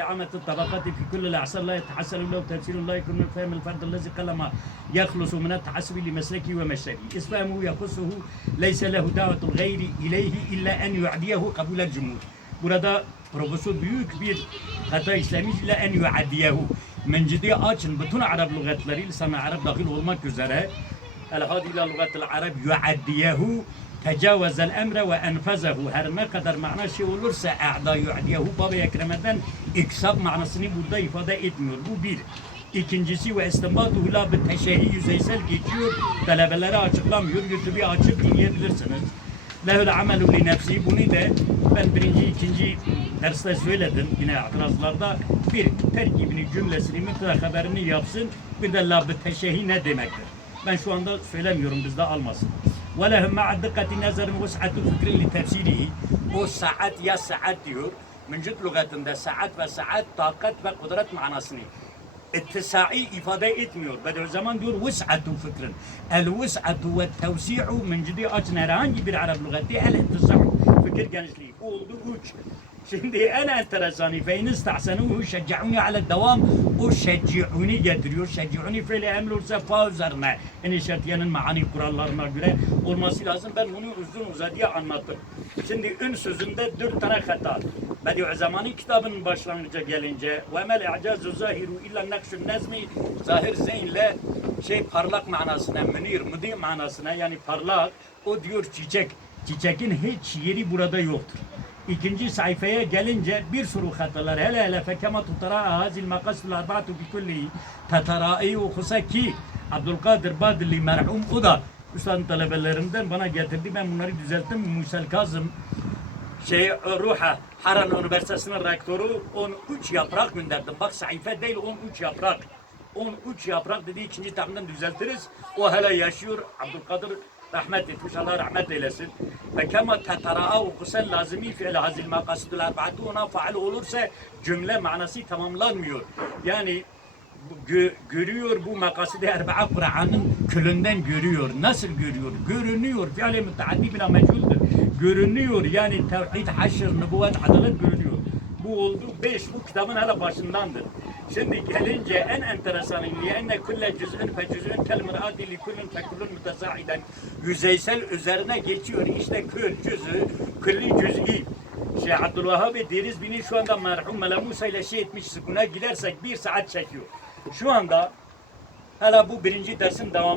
عامة الطبقات في كل الأعصار لا يتحسن له تفسير لا يكون من فهم الفرد الذي قلما يخلص من التحسب لمسلكه ومشربه إسفهمه يخصه ليس له دعوة الغير إليه إلا أن يعديه قبول الجمهور. Burada profesör büyük bir hata işlemiş ile en yuaddiyehu. Mencidi açın bütün Arap lügatları lisan-ı Arap dahil olmak üzere el-hadi ila lügatil Arap yuaddiyehu tecavezel emre ve enfezehu. Her ne kadar mana şey olursa a'da yuaddiyehu Baba Ekrem'den iksab manasını burada ifade etmiyor. Bu bir. İkincisi ve istinbatuhu la bi teşehi yüzeysel geçiyor. Talebelere açıklamıyor. YouTube'u açıp dinleyebilirsiniz. Lehul amelu li nefsi. Bunu da ben birinci, ikinci derste söyledim. Yine itirazlarda bir terkibini, cümlesini, mutlaka haberini yapsın. Bir de la bi teşehi ne demektir? Ben şu anda söylemiyorum, bizde almasın. Ve lehum ma'a dikkati nazarin ve sa'atu fikrin li tefsirihi. O saat ya saat diyor. Mevcut lügatında saat ve saat takat ve kudret manasını ittisai ifade etmiyor. Bediüzzaman diyor vus'atu fikrin. El vus'atu ve tevsi'u min cidi açın herhangi bir Arap lügatı el ittisa'u fikir genişliği. Oldu üç. Şimdi en enteresanı fe in istahsenuhu şeccauni ala devam. O şecciuni getiriyor. Şecciuni fiili emr olursa fa üzerine. En şertiyenin maani kurallarına göre olması lazım. Ben bunu uzun uzadıya anlattım. Şimdi ün sözünde 4 tane hata. Bediüzzaman'ın kitabının başlangıca gelince ve mel i'cazu zahiru illa nakşun nezmi zahir zeynle parlak manasına, münir, müdi manasına yani parlak. O diyor çiçek. Çiçekin hiç yeri burada yoktur. İkinci sayfaya gelince bir sürü hatalar. Hele fekema tutara hazil makasul arba'atu bi kulli tatara'i okusa ki Abdülkadir Badili merhum o da üstadın talebelerinden bana getirdi. Ben bunları düzelttim. Muysel Kazım Ruha Haran Üniversitesi'nin rektörü 13 yaprak gönderdim. Bak sayfa değil 13 yaprak. 13 yaprak dedi ikinci tahminden düzeltiriz. O hala yaşıyor. Abdülkadir rahmet etmiş. Allah rahmet eylesin. Ve kema tetara'a okusan lazimi fiil hazil makasidul arba'atu ona faal olursa cümle manası tamamlanmıyor. Yani görüyor bu makaside erba'a Kur'an'ın külünden görüyor. Nasıl görüyor? Görünüyor. Fiil-i müteaddi bila meculdür. Görünüyor. Yani tevhid, haşr, nübüvvet, adalet görünüyor. Bu oldu 5. Bu kitabın hala başındandır. Şimdi gelince en enteresanı enne kulle cüz'ün fe cüz'ün kel mir'ati li kullun fe kullun mütesa'iden yüzeysel üzerine geçiyor. İşte kül cüz'ü, külli cüz'i. Abdülvahhab deriz beni şu anda merhum Mela Musa ile etmiş buna gidersek 1 saat çekiyor. Şu anda hala bu birinci dersin devamı.